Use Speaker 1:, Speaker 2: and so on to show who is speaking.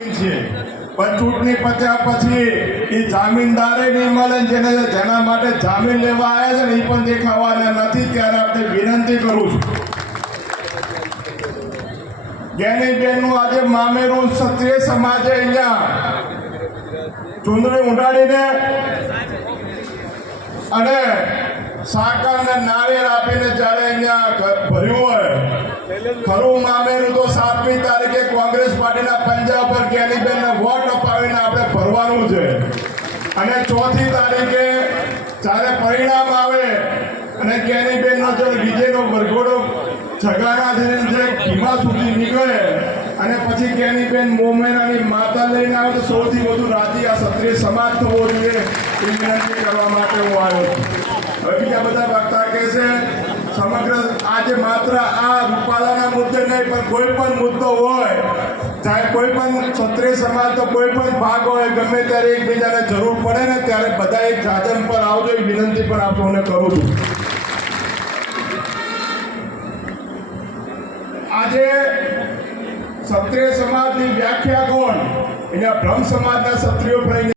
Speaker 1: પણ ચૂંટણી પત્યા પછી એ જામીનદારે નહીં મળે જેને જેના માટે જામીન લેવા આવ્યા છે ને એ પણ દેખાવાના નથી. ત્યારે આપણે વિનંતી કરું છું. જ્ઞાનીબેનનું આજે મામેરું ક્ષત્રિય સમાજે અહીંયા ચૂંટણી ઉડાડીને અને સાકર ને નાળિયેર આપીને જ્યારે અહીંયા ઘ- ભર્યું હોય ખરું મામેરું તો સાતમી તારીખે કોંગ્રેસ પાર્ટીના પંજા પર જ્ઞાનીબેનને વોટ અપાવીને આપણે ભરવાનું છે. અને ચોથી તારીખે જ્યારે પરિણામ આવે અને જ્ઞાનીબેનનો જો વિજયનો વરઘોડો જગાનાથી જે ભીમા સુધી નીકળે અને પછી કેનીબેન મોમેનાની માતા લઈને આવે તો સૌથી વધુ રાજી આ ક્ષત્રિય સમાજ થવો જોઈએ એ વિનંતી કરવા માટે હું આવ્યો હવે બીજા બધા વક્તા કહે છે, સમગ્ર આજે માત્ર આ મુદ્દે નહીં પણ કોઈ પણ મુદ્દો હોય, ચાહે કોઈ પણ ક્ષત્રિય સમાજનો કોઈ પણ ભાગ હોય, ગમે ત્યારે એકબીજાને જરૂર પડે ને ત્યારે બધા એક સાધન પર આવજો, એ વિનંતી પણ આપ સૌને કરું છું. આજે ક્ષત્રિય સમાજની વ્યાખ્યા કોણ? એના બ્રહ્મ સમાજના ક્ષત્રિયો અહીંયા